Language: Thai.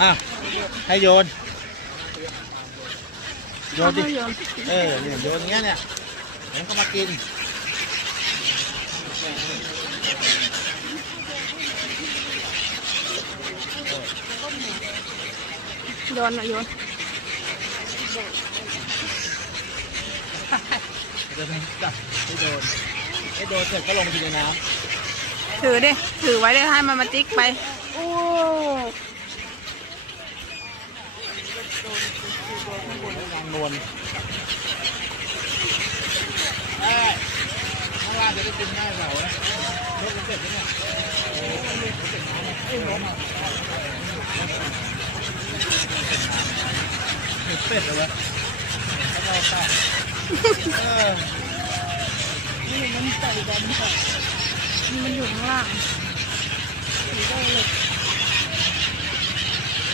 อะให้โยน โยนดิ เอาให้โยนเออเนี่ยโยนอย่างเงี้ยเนี่ยเดี๋ยวมันก็มากิน โยนอะโยนเดี๋ยวมันจับให้โดนให้โดนเสร็จก็ลงไปในน้ถือดิ ถือไว้เลยให้มันมาจิกไป โอ้ำวางนวลเอ้ข้างล่างจะได้กินง่ายเปล่าวะยกมันเสร็จแล้วเนี่ยโอ้ยลูกมันเสร็จน้ำเนี่ยไอ้ล้มอะเป็ดเลยวะเขาเราตัดเออนี่มันใส่ดำค่ะมันอยู่ข้างล่าง